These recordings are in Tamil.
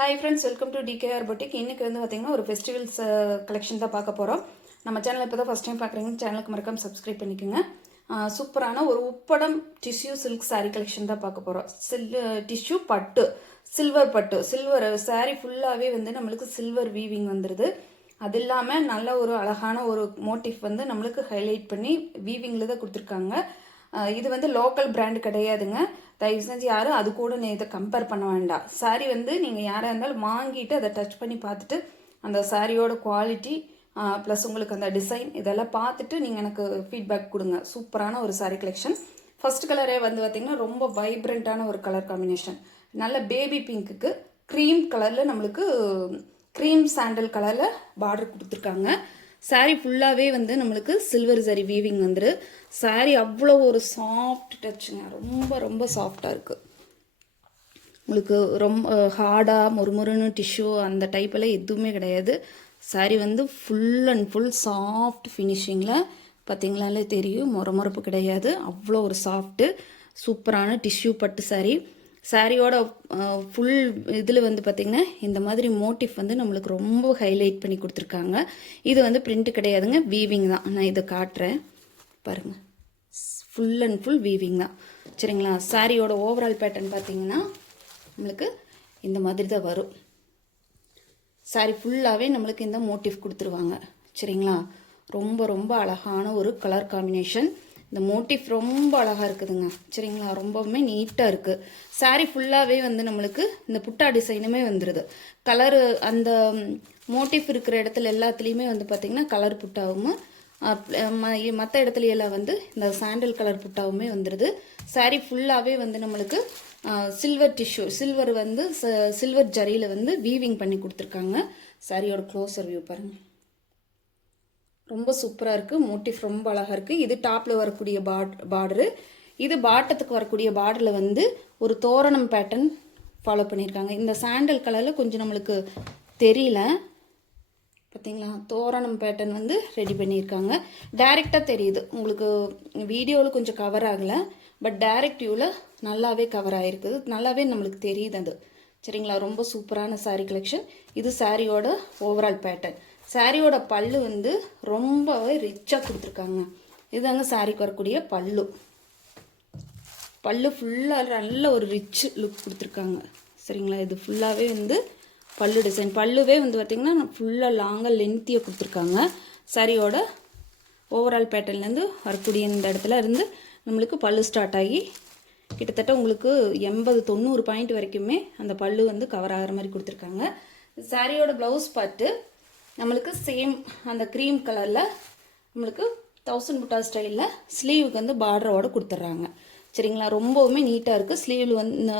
Hi friends, welcome to TKR boutique. இன்றைக்கி வந்து பார்த்திங்கன்னா ஒரு ஃபெஸ்டிவல்ஸ் கலெக்ஷன் தான் பார்க்க போகிறோம். நம்ம சேனல் இப்போ தான் ஃபஸ்ட் டைம் பார்க்குறீங்க, சேனலுக்கு மறக்காம சப்ஸ்கிரைப் பண்ணிக்கோங்க. சூப்பரான ஒரு உப்படம் டிஷ்யூ சில்க் சாரீ கலெக்ஷன் தான் பார்க்க போகிறோம். டிஷ்யூ பட்டு, சில்வர் பட்டு, சில்வர் சாரீ ஃபுல்லாகவே வந்து நம்மளுக்கு சில்வர் வீவிங் வந்துடுது. அது இல்லாமல் நல்ல ஒரு அழகான ஒரு மோட்டிவ் வந்து நம்மளுக்கு ஹைலைட் பண்ணி வீவிங்கில் தான் கொடுத்துருக்காங்க. இது வந்து லோக்கல் பிராண்டு கிடையாதுங்க. தயவு செஞ்சு யாரும் அது கூட இதை கம்பேர் பண்ண வேண்டாம். சாரீ வந்து நீங்கள் யாராக இருந்தாலும் வாங்கிட்டு அதை டச் பண்ணி பார்த்துட்டு அந்த சாரியோட குவாலிட்டி ப்ளஸ் உங்களுக்கு அந்த டிசைன் இதெல்லாம் பார்த்துட்டு நீங்கள் எனக்கு ஃபீட்பேக் கொடுங்க. சூப்பரான ஒரு சாரீ கலெக்ஷன். ஃபர்ஸ்ட் கலரே வந்து பார்த்திங்கன்னா ரொம்ப வைப்ரண்ட்டான ஒரு கலர் காம்பினேஷன். நல்ல பேபி பிங்க்குக்கு க்ரீம் கலரில் நம்மளுக்கு க்ரீம் சாண்டல் கலரில் பார்டர் கொடுத்துருக்காங்க. சாரீ ஃபுல்லாகவே வந்து நம்மளுக்கு சில்வர் சரி வீவிங் வந்துரு. சாரீ அவ்வளோ ஒரு சாஃப்ட் டச்சுங்க, ரொம்ப ரொம்ப சாஃப்டாக இருக்குது. உங்களுக்கு ரொம்ப ஹார்டாக மொறுமொறுன்னு டிஷ்யூ அந்த டைப்பெல்லாம் எதுவுமே கிடையாது. சாரீ வந்து ஃபுல் அண்ட் ஃபுல் சாஃப்ட் ஃபினிஷிங்கில் பார்த்தீங்களாலே தெரியும், மொறுமொறுப்பு கிடையாது. அவ்வளோ ஒரு சாஃப்ட்டு சூப்பரான டிஷ்யூ பட்டு சாரீ. சாரியோட ஃபுல் இதில் வந்து பார்த்திங்கன்னா இந்த மாதிரி மோட்டிவ் வந்து நம்மளுக்கு ரொம்ப ஹைலைட் பண்ணி கொடுத்துருக்காங்க. இது வந்து பிரிண்ட் கிடையாதுங்க, வீவிங் தான். நான் இதை காட்டுறேன் பாருங்கள். ஃபுல் அண்ட் ஃபுல் வீவிங் தான், சரிங்களா. சாரியோட ஓவரால் பேட்டர்ன் பார்த்திங்கன்னா நம்மளுக்கு இந்த மாதிரி தான் வரும். சாரி ஃபுல்லாகவே நம்மளுக்கு இந்த மோட்டிவ் கொடுத்துருவாங்க, சரிங்களா. ரொம்ப ரொம்ப அழகான ஒரு கலர் காம்பினேஷன். இந்த மோட்டிவ் ரொம்ப அழகாக இருக்குதுங்க, சரிங்களா. ரொம்பவுமே நீட்டாக இருக்குது. சாரீ ஃபுல்லாகவே வந்து நம்மளுக்கு இந்த புட்டா டிசைனுமே வந்துடுது. கலரு அந்த மோட்டிவ் இருக்கிற இடத்துல எல்லாத்துலேயுமே வந்து பார்த்திங்கன்னா கலர் புட்டாவும், மற்ற இடத்துலையெல்லாம் வந்து இந்த சாண்டல் கலர் புட்டாவுமே வந்துடுது. சாரீ ஃபுல்லாகவே வந்து நம்மளுக்கு சில்வர் டிஷ்யூ, சில்வர் வந்து சில்வர் ஜரியில் வந்து வீவிங் பண்ணி கொடுத்துருக்காங்க. சாரியோட க்ளோஸர் வியூ பாருங்கள், ரொம்ப சூப்பராக இருக்குது. மோட்டிவ் ரொம்ப அழகாக இருக்குது. இது டாப்பில் வரக்கூடிய பார்டரு. இது பாட்டத்துக்கு வரக்கூடிய பார்டரில் வந்து ஒரு தோரணம் பேட்டர்ன் ஃபாலோ பண்ணியிருக்காங்க. இந்த சாண்டல் கலரில் கொஞ்சம் நம்மளுக்கு தெரியல, பார்த்தீங்களா. தோரணம் பேட்டர்ன் வந்து ரெடி பண்ணியிருக்காங்க. டைரெக்டாக தெரியுது உங்களுக்கு, வீடியோவில் கொஞ்சம் கவர் ஆகலை, பட் டைரக்ட் வியூவில் நல்லாவே கவர் ஆகிருக்குது, நல்லாவே நம்மளுக்கு தெரியுது அது, சரிங்களா. ரொம்ப சூப்பரான சாரீ கலெக்ஷன். இது சாரியோட ஓவரால் பேட்டர்ன். சாரியோட பல்லு வந்து ரொம்பவே ரிச்சாக கொடுத்துருக்காங்க. இதுதாங்க சாரிக்கு வரக்கூடிய பல்லு. பல்லு ஃபுல்லாக நல்ல ஒரு ரிச் லுக் கொடுத்துருக்காங்க, சரிங்களா. இது ஃபுல்லாகவே வந்து பல்லு டிசைன். பல்லுவே வந்து பார்த்திங்கன்னா ஃபுல்லாக லாங்காக லென்த்தியாக கொடுத்துருக்காங்க. சாரியோட ஓவரால் பேட்டர்ன்லேருந்து வரக்கூடிய இந்த இடத்துல இருந்து நம்மளுக்கு பல்லு ஸ்டார்ட் ஆகி கிட்டத்தட்ட உங்களுக்கு 80-90 பாயிண்ட் வரைக்குமே அந்த பல்லு வந்து கவர் ஆகிற மாதிரி கொடுத்துருக்காங்க. சாரியோட ப்ளவுஸ் பார்ட்டு நம்மளுக்கு சேம் அந்த க்ரீம் கலரில் நம்மளுக்கு 1000 புட்டா ஸ்டைலில் ஸ்லீவுக்கு வந்து பார்டரோடு கொடுத்துட்றாங்க, சரிங்களா. ரொம்பவுமே நீட்டாக இருக்குது. ஸ்லீவில் வந்து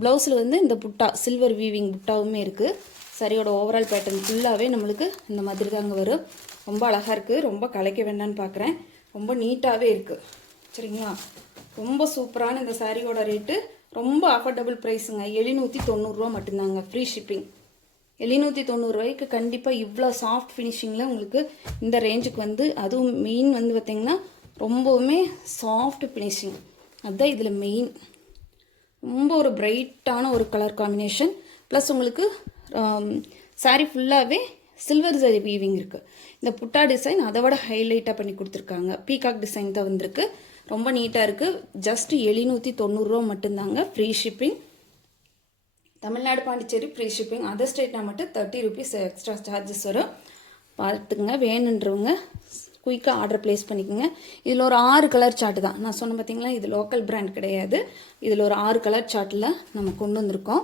ப்ளவுஸில் வந்து இந்த புட்டா சில்வர் வீவிங் புட்டாவுமே இருக்குது. சரியோட ஓவரால் பேட்டர்ன் ஃபுல்லாகவே நம்மளுக்கு இந்த மாதிரி தாங்க வரும். ரொம்ப அழகாக இருக்குது. ரொம்ப கலைக்க வேண்டான்னு பார்க்குறேன், ரொம்ப நீட்டாகவே இருக்குது, சரிங்களா. ரொம்ப சூப்பரான இந்த சாரியோட ரேட்டு ரொம்ப அஃபோர்டபுள் ப்ரைஸுங்க. 790 ரூபா மட்டும்தாங்க, ஃப்ரீ ஷிப்பிங். 790 ரூபாய்க்கு கண்டிப்பாக இவ்வளோ சாஃப்ட் ஃபினிஷிங்கில் உங்களுக்கு இந்த ரேஞ்சுக்கு வந்து, அதுவும் மெயின் வந்து பார்த்திங்கன்னா ரொம்பவுமே சாஃப்ட் ஃபினிஷிங், அதுதான் இதில் மெயின். ரொம்ப ஒரு பிரைட்டான ஒரு கலர் காம்பினேஷன். ப்ளஸ் உங்களுக்கு சாரீ ஃபுல்லாகவே சில்வர் ஜரி வீவிங் இருக்குது. இந்த புட்டா டிசைன் அதை விட ஹைலைட்டாக பண்ணி கொடுத்துருக்காங்க. பீகாக் டிசைன் தான் வந்திருக்கு. ரொம்ப நீட்டாக இருக்குது. ஜஸ்ட் 790 ரூபா மட்டும்தாங்க, free shipping. Tamil Nadu, Pondicherry free shipping. Other ஸ்டேட்னா மட்டும் 30 ருபீஸ் எக்ஸ்ட்ரா சார்ஜஸ் வரும். பார்த்துக்குங்க. வேணுன்றவங்க குயிக்காக ஆர்டர் ப்ளேஸ் பண்ணிக்கோங்க. இதில் ஒரு 6 கலர் சார்ட்டு தான் நான் சொன்னேன், பார்த்தீங்களா. இது லோக்கல் பிராண்ட் கிடையாது. இதில் ஒரு 6 கலர் சார்ட்டில் நம்ம கொண்டு வந்திருக்கோம்.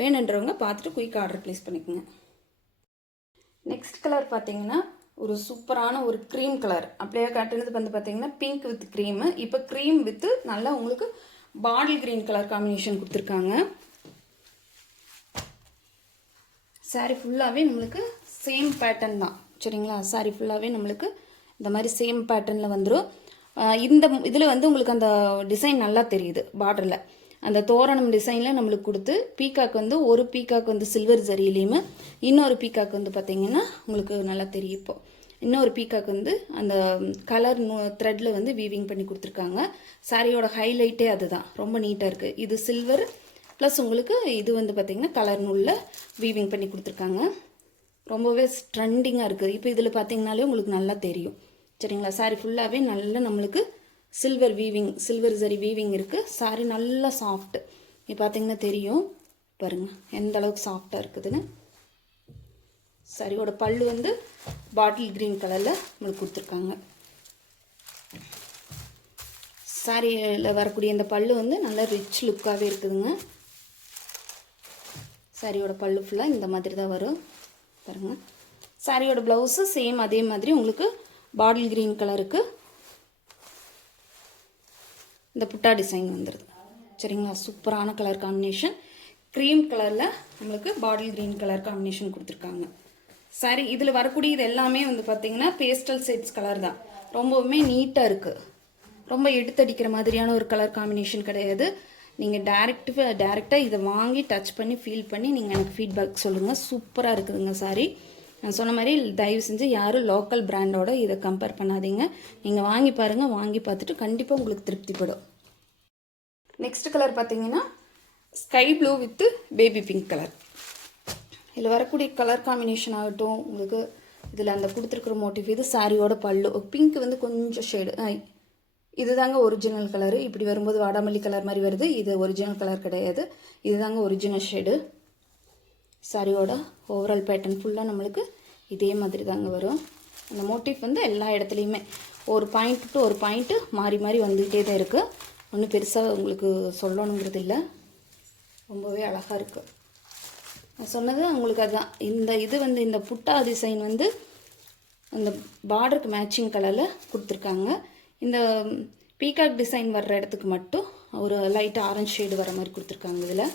வேணுன்றவங்க பார்த்துட்டு குயிக்காக ஆர்டர் ப்ளேஸ் பண்ணிக்கோங்க. நெக்ஸ்ட் கலர் பார்த்தீங்கன்னா ஒரு சூப்பரான ஒரு க்ரீம் கலர். அப்படியே காட்டுனது வந்து பார்த்தீங்கன்னா பிங்க் வித் க்ரீமு. இப்போ க்ரீம் வித்து நல்லா உங்களுக்கு பாட்டில் க்ரீன் கலர் காம்பினேஷன் கொடுத்துருக்காங்க. சாரீ ஃபுல்லாகவே நம்மளுக்கு சேம் பேட்டர்ன் தான், சரிங்களா. சாரீ ஃபுல்லாகவே நம்மளுக்கு இந்த மாதிரி சேம் பேட்டர்னில் வந்துடும். இந்த இதில் வந்து உங்களுக்கு அந்த டிசைன் நல்லா தெரியுது. பார்டரில் அந்த தோரணம் டிசைனில் நம்மளுக்கு கொடுத்து பீகாக் வந்து ஒரு பீகாக் வந்து சில்வர் ஜரியிலையுமே, இன்னொரு பீகாக் வந்து பார்த்திங்கன்னா உங்களுக்கு நல்லா தெரியும். இப்போ இன்னொரு பீகாக் வந்து அந்த கலர் த்ரெட்டில் வந்து வீவிங் பண்ணி கொடுத்துருக்காங்க. சாரியோட ஹைலைட்டே அதுதான். ரொம்ப நீட்டாக இருக்குது. இது சில்வர் ப்ளஸ் உங்களுக்கு இது வந்து பார்த்திங்கன்னா கலர் நூலில் வீவிங் பண்ணி கொடுத்துருக்காங்க. ரொம்பவே ட்ரெண்டிங்காக இருக்குது. இப்போ இதில் பார்த்திங்கனாலே உங்களுக்கு நல்லா தெரியும். சரிங்களா? சாரீ ஃபுல்லாகவே நல்லா நம்மளுக்கு silver weaving, silver zari weaving இருக்குது. சாரீ நல்லா சாஃப்ட். இப்போ பார்த்திங்கன்னா தெரியும் பாருங்கள் எந்த அளவுக்கு சாஃப்டாக இருக்குதுன்னு. சாரியோட பல்லு வந்து பாட்டில் க்ரீன் கலரில் நம்மளுக்கு கொடுத்துருக்காங்க. சாரியில் வரக்கூடிய இந்த பல்லு வந்து நல்லா ரிச் லுக்காகவே இருக்குதுங்க. சாரியோட பல்லு ஃபுல்லாக இந்த மாதிரி தான் வரும் பாருங்கள். சாரியோட ப்ளவுஸு சேம் அதே மாதிரி உங்களுக்கு பாட்டில் க்ரீன் கலருக்கு இந்த புட்டா டிசைன் வந்துடுது. சரிங்களா? சூப்பரான கலர் காம்பினேஷன். க்ரீம் கலரில் நம்மளுக்கு பாட்டில் க்ரீன் கலர் காம்பினேஷன் கொடுத்துருக்காங்க. சாரி இதில் வரக்கூடிய இது எல்லாமே வந்து பார்த்திங்கன்னா பேஸ்டல் செட்ஸ் கலர் தான். ரொம்பவுமே நீட்டாக இருக்குது. ரொம்ப எடுத்தடிக்கிற மாதிரியான ஒரு கலர் காம்பினேஷன் கிடையாது. நீங்கள் டேரெக்டாக இதை வாங்கி டச் பண்ணி ஃபீல் பண்ணி நீங்கள் எனக்கு ஃபீட்பேக் சொல்லுங்கள். சூப்பராக இருக்குதுங்க சாரி. நான் சொன்ன மாதிரி தயவு செஞ்சு யாரும் லோக்கல் பிராண்டோட இதை கம்பேர் பண்ணாதீங்க. நீங்கள் வாங்கி பாருங்கள். வாங்கி பார்த்துட்டு கண்டிப்பாக உங்களுக்கு திருப்திப்படும். நெக்ஸ்ட் கலர் பார்த்தீங்கன்னா sky blue with baby pink colour. இதில் வரக்கூடிய கலர் காம்பினேஷன் ஆகட்டும், உங்களுக்கு இதில் அந்த கொடுத்துருக்குற மோட்டிவ், இது சாரியோட பல்லு. பிங்க் வந்து கொஞ்சம் ஷேடு, இது தாங்க ஒரிஜினல் கலரு. இப்படி வரும்போது வாடாமல்லி கலர் மாதிரி வருது. இது ஒரிஜினல் கலர் கிடையாது. இது தாங்க ஒரிஜினல் ஷேடு. சாரியோட ஓவரால் பேட்டர்ன் ஃபுல்லாக நம்மளுக்கு இதே மாதிரி தாங்க வரும். அந்த மோட்டிவ் வந்து எல்லா இடத்துலையுமே ஒரு பாயிண்ட் டு ஒரு பாயிண்ட்டு மாறி மாறி வந்துக்கிட்டே தான் இருக்குது. ஒன்றும் பெருசாக உங்களுக்கு சொல்லணுங்கிறது இல்லை. ரொம்பவே அழகாக இருக்குது. நான் சொன்னது உங்களுக்கு அதுதான். இது வந்து இந்த புட்டா டிசைன் வந்து அந்த பார்டருக்கு மேட்சிங் கலரில் கொடுத்துருக்காங்க. இந்த பீகாக் டிசைன் வர்ற இடத்துக்கு மட்டும் ஒரு லைட் ஆரஞ்சு ஷேடு வர மாதிரி கொடுத்துருக்காங்க. இதில்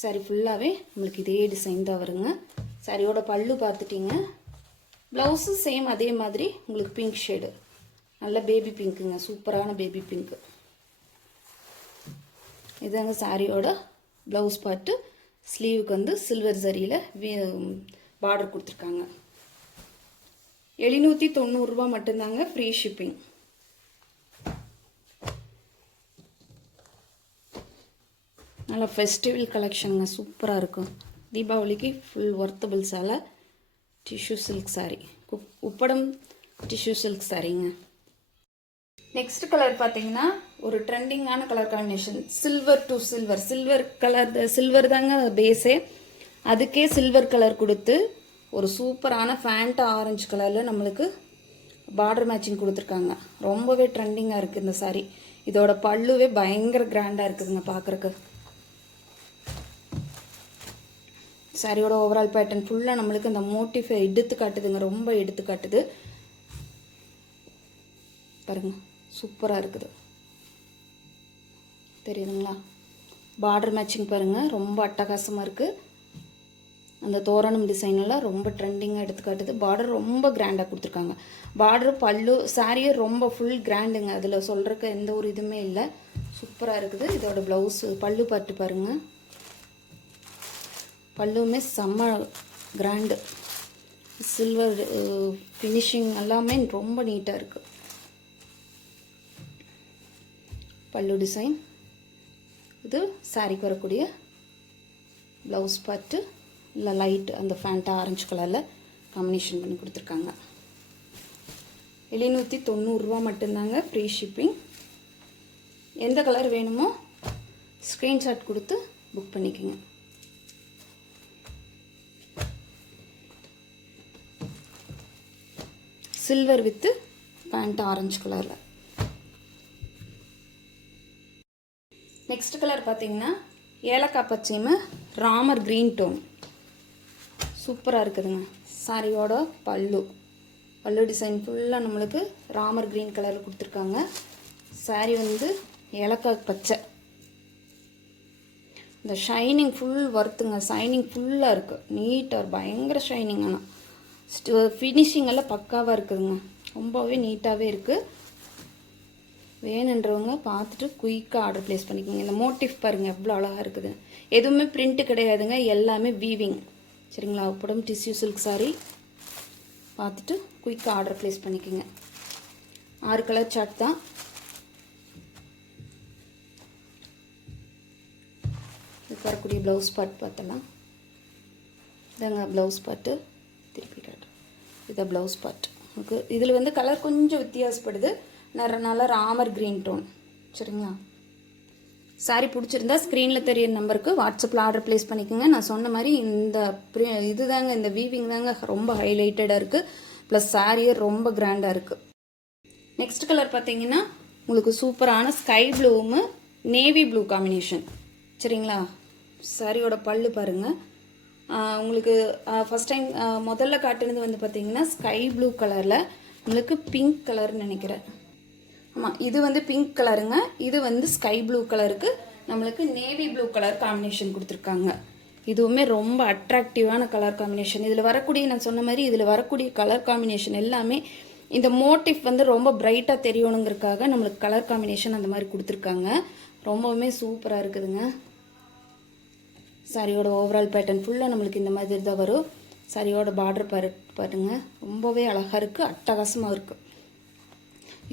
சாரி ஃபுல்லாகவே நம்மளுக்கு இதே டிசைன் தான் வருங்க. சாரியோட பல்லு பார்த்துட்டிங்க. ப்ளவுஸு சேம் அதே மாதிரி உங்களுக்கு பிங்க் ஷேடு, நல்ல பேபி பிங்க்குங்க, சூப்பரான பேபி பிங்க்கு. இதுதாங்க சாரியோட ப்ளவுஸ் பார்ட்டு. ஸ்லீவுக்கு வந்து சில்வர் ஜரியில் பார்டர் கொடுத்துருக்காங்க. 790 ரூபா மட்டும்தாங்க, ஃப்ரீ ஷிப்பிங். நல்லா ஃபெஸ்டிவல் கலெக்ஷனுங்க, சூப்பராக இருக்கும். தீபாவளிக்கு ஃபுல் ஒர்த்தபிள் சேலை, டிஷ்யூ சில்க் சாரீ, உப்படம் டிஷ்யூ சில்க் சாரீங்க. நெக்ஸ்ட் கலர் பார்த்தீங்கன்னா ஒரு ட்ரெண்டிங்கான colour combination, silver to silver. Silver colour, silver தாங்க பேஸே. அதுக்கே சில்வர் கலர் கொடுத்து ஒரு சூப்பரான ஃபேண்டா ஆரஞ்சு கலரில் நம்மளுக்கு பார்டர் மேட்சிங் கொடுத்துருக்காங்க. ரொம்பவே ட்ரெண்டிங்காக இருக்குது இந்த சாரீ. இதோட பல்லுவே பயங்கர கிராண்டாக இருக்குதுங்க பார்க்குறக்கு. சாரியோட ஓவரால் பேட்டர்ன் ஃபுல்லாக நம்மளுக்கு இந்த மோட்டிஃபை எடுத்து காட்டுதுங்க, ரொம்ப எடுத்து காட்டுது பாருங்க. சூப்பராக இருக்குது, தெரியுதுங்களா? பார்டர் மேட்சிங் பாருங்கள், ரொம்ப அட்டகாசமாக இருக்குது. அந்த தோரணம் டிசைனெல்லாம் ரொம்ப ட்ரெண்டிங்காக எடுத்து காட்டுது. பார்டர் ரொம்ப கிராண்டாக கொடுத்துருக்காங்க. பார்டர் பல்லு சாரியே ரொம்ப ஃபுல் கிராண்டுங்க. அதில் சொல்கிறக்கு எந்த ஒரு இதுவுமே இல்லை. சூப்பராக இருக்குது. இதோட ப்ளவுஸு பல்லு பார்த்து பாருங்கள். பல்லுமே செம்ம கிராண்டு, சில்வர் ஃபினிஷிங் எல்லாமே ரொம்ப நீட்டாக இருக்குது. பல்லு டிசைன் இது சாரிக்கு வரக்கூடிய ப்ளவுஸ் பார்ட்டு. இல்லை லைட் அந்த ஃபேண்டா ஆரஞ்சு கலரில் காம்பினேஷன் பண்ணி கொடுத்துருக்காங்க. 790 ரூபா மட்டும்தாங்க, ஃப்ரீ ஷிப்பிங். எந்த கலர் வேணுமோ ஸ்க்ரீன்ஷாட் கொடுத்து புக் பண்ணிக்கோங்க. சில்வர் வித்து பேண்ட் ஆரஞ்சு கலரில். நெக்ஸ்ட் கலர் பார்த்தீங்கன்னா ஏலக்காய் பச்சைமை ராமர் க்ரீன் டோன். சூப்பராக இருக்குதுங்க. சாரியோட பல்லு டிசைன் ஃபுல்லாக நம்மளுக்கு ராமர் க்ரீன் கலரில் கொடுத்துருக்காங்க. சாரி வந்து ஏலக்காய் பச்சை. இந்த ஷைனிங் ஃபுல் ஒர்த்துங்க, ஷைனிங் ஃபுல்லாக இருக்குது, நீட்டாக பயங்கர ஷைனிங். ஆனால் ஃபினிஷிங் எல்லாம் பக்காவாக இருக்குதுங்க, ரொம்பவே நீட்டாகவே இருக்குது. வேணுன்றவங்க பார்த்துட்டு குயிக்காக ஆர்டர் ப்ளேஸ் பண்ணிக்கோங்க. இந்த மோட்டிவ் பாருங்கள் எவ்வளோ அழகாக இருக்குது. எதுவுமே பிரிண்ட்டு கிடையாதுங்க, எல்லாமே வீவிங். சரிங்களா? உப்படம் டிஷ்யூ சில்க் சாரி. பார்த்துட்டு குயிக்காக ஆர்டர் ப்ளேஸ் பண்ணிக்கோங்க. 6 கலர் சார்ட் தான். இதுக்கு வரக்கூடிய ப்ளவுஸ் பார்ட் பார்த்தலாம். இதாங்க ப்ளவுஸ் பார்ட்டு, திருப்பி காட்டுறேன். இதான் ப்ளவுஸ் பார்ட். ஓகே, இதில் வந்து கலர் கொஞ்சம் வித்தியாசப்படுது. நல்லா ராமர் க்ரீன் டோன். சரிங்களா? சாரீ பிடிச்சிருந்தா ஸ்க்ரீனில் தெரிய நம்பருக்கு வாட்ஸ்அப்பில் ஆர்டர் ப்ளேஸ் பண்ணிக்கோங்க. நான் சொன்ன மாதிரி இந்த இதுதாங்க, இந்த வீவிங் தாங்க ரொம்ப ஹைலைட்டடாக இருக்குது. ப்ளஸ் சாரியே ரொம்ப கிராண்டாக இருக்குது. நெக்ஸ்ட் கலர் பார்த்தீங்கன்னா உங்களுக்கு சூப்பரான ஸ்கை ப்ளூவும் நேவி ப்ளூ காம்பினேஷன். சரிங்களா? சாரியோட பல்லு பாருங்கள். உங்களுக்கு ஃபஸ்ட் டைம் முதல்ல காட்டுனது வந்து பார்த்தீங்கன்னா ஸ்கை ப்ளூ கலரில் உங்களுக்கு பிங்க் கலர்னு நினைக்கிறேன். ஆமாம், இது வந்து பிங்க் கலருங்க. இது வந்து ஸ்கை ப்ளூ கலருக்கு நம்மளுக்கு நேவி ப்ளூ கலர் காம்பினேஷன் கொடுத்துருக்காங்க. இதுவுமே ரொம்ப அட்ராக்டிவான கலர் காம்பினேஷன். இதில் வரக்கூடிய, நான் சொன்ன மாதிரி இதில் வரக்கூடிய கலர் காம்பினேஷன் எல்லாமே இந்த மோட்டிவ் வந்து ரொம்ப பிரைட்டாக தெரியணுங்கிறதுக்காக நம்மளுக்கு கலர் காம்பினேஷன் அந்த மாதிரி கொடுத்துருக்காங்க. ரொம்பவுமே சூப்பராக இருக்குதுங்க. சாரியோட ஓவரால் பேட்டர்ன் ஃபுல்லாக நம்மளுக்கு இந்த மாதிரி தான் வரும். சாரியோட பார்டர் பாருங்கள், ரொம்பவே அழகாக இருக்குது, அட்டகாசமாக இருக்குது.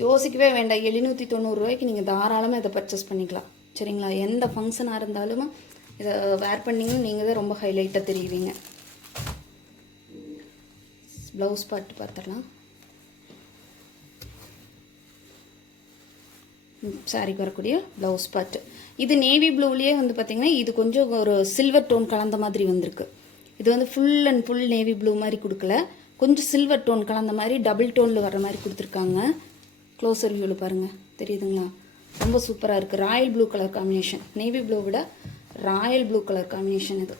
யோசிக்கவே வேண்டாம். 790 ரூபாய்க்கு நீங்கள் தாராளமாக இதை பர்ச்சேஸ் பண்ணிக்கலாம். சரிங்களா? எந்த ஃபங்க்ஷனாக இருந்தாலும் இதை வேர் பண்ணிங்கன்னு நீங்கள் தான் ரொம்ப ஹைலைட்டாக தெரியுவீங்க. ப்ளவுஸ் பார்ட்டு பார்த்துடலாம். சாரிக்கு வரக்கூடிய ப்ளவுஸ் பார்ட்டு இது நேவி ப்ளூலேயே வந்து பார்த்திங்கன்னா இது கொஞ்சம் ஒரு சில்வர் டோன் கலந்த மாதிரி வந்திருக்கு. இது வந்து full and full navy blue மாதிரி கொடுக்கல, கொஞ்சம் சில்வர் டோன் கலந்த மாதிரி டபுள் டோனில் வர மாதிரி கொடுத்துருக்காங்க. க்ளோஸர் வியூவில் பாருங்கள், தெரியுதுங்களா? ரொம்ப சூப்பராக இருக்குது. Royal blue colour combination, navy blue விட ராயல் ப்ளூ கலர் காம்பினேஷன். இது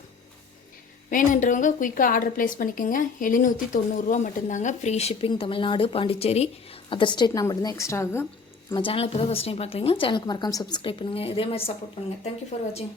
வேணுன்றவங்க குயிக்காக ஆர்டர் ப்ளேஸ் பண்ணிக்கோங்க. 790 ரூபா மட்டும்தாங்க. Free shipping Tamil Nadu, Pondicherry, other state நான் மட்டும்தான் எக்ஸ்ட்ரா ஆகும். நம்ம சேனல் இப்போ தான் ஃபஸ்ட் டைம் பார்க்குறீங்க, சேனலுக்கு மறக்காமல் சப்ஸ்கிரைப் பண்ணுங்கள். இதே மாதிரி சப்போர்ட் பண்ணுங்கள். தேங்க்யூ ஃபார் வாட்சிங்.